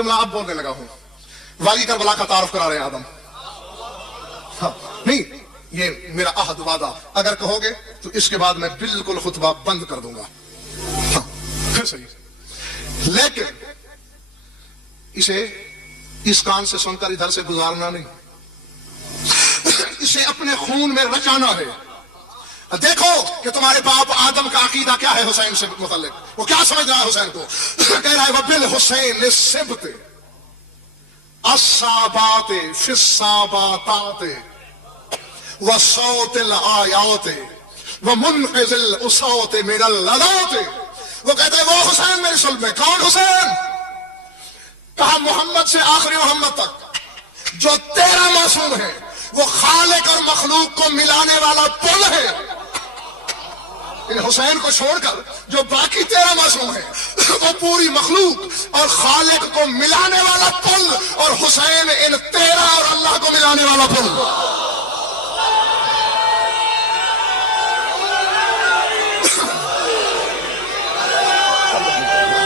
جملہ اب بولنے لگا ہوں. والی کربلا کا تعارف کرا رہے ہیں آدم. ہاں نہیں، یہ میرا عہد وعدہ، اگر کہو گے تو اس کے بعد میں بالکل خطبہ بند کر دوں گا. ہاں پھر صحیح، لیکن اسے اس کان سے سن کر ادھر سے گزارنا نہیں، اسے اپنے خون میں رچانا ہے. دیکھو کہ تمہارے باپ آدم کا عقیدہ کیا ہے حسین سے متعلق، وہ کیا سمجھ رہا ہے حسین کو. کہہ رہا ہے وَبِالْحُسَيْنِ السِّبْتِ الصَّابَاتِ فِي الصَّابَاتَاتِ وَصَوْتِ الْآيَاتِ وَمُنْقِذِ الْأُصَوْتِ مِنَ اللَّذَاتِ. وہ کہتا ہے وہ حسین میری صلب میں. کون حسین؟ کہا محمد سے آخری محمد تک جو تیرا معصوم ہے، وہ خالق اور مخلوق کو ملانے والا پل ہے. ان حسین کو چھوڑ کر جو باقی تیرا معصوم ہے وہ پوری مخلوق اور خالق کو ملانے والا پل، اور حسین ان تیرا اور اللہ کو ملانے والا پل.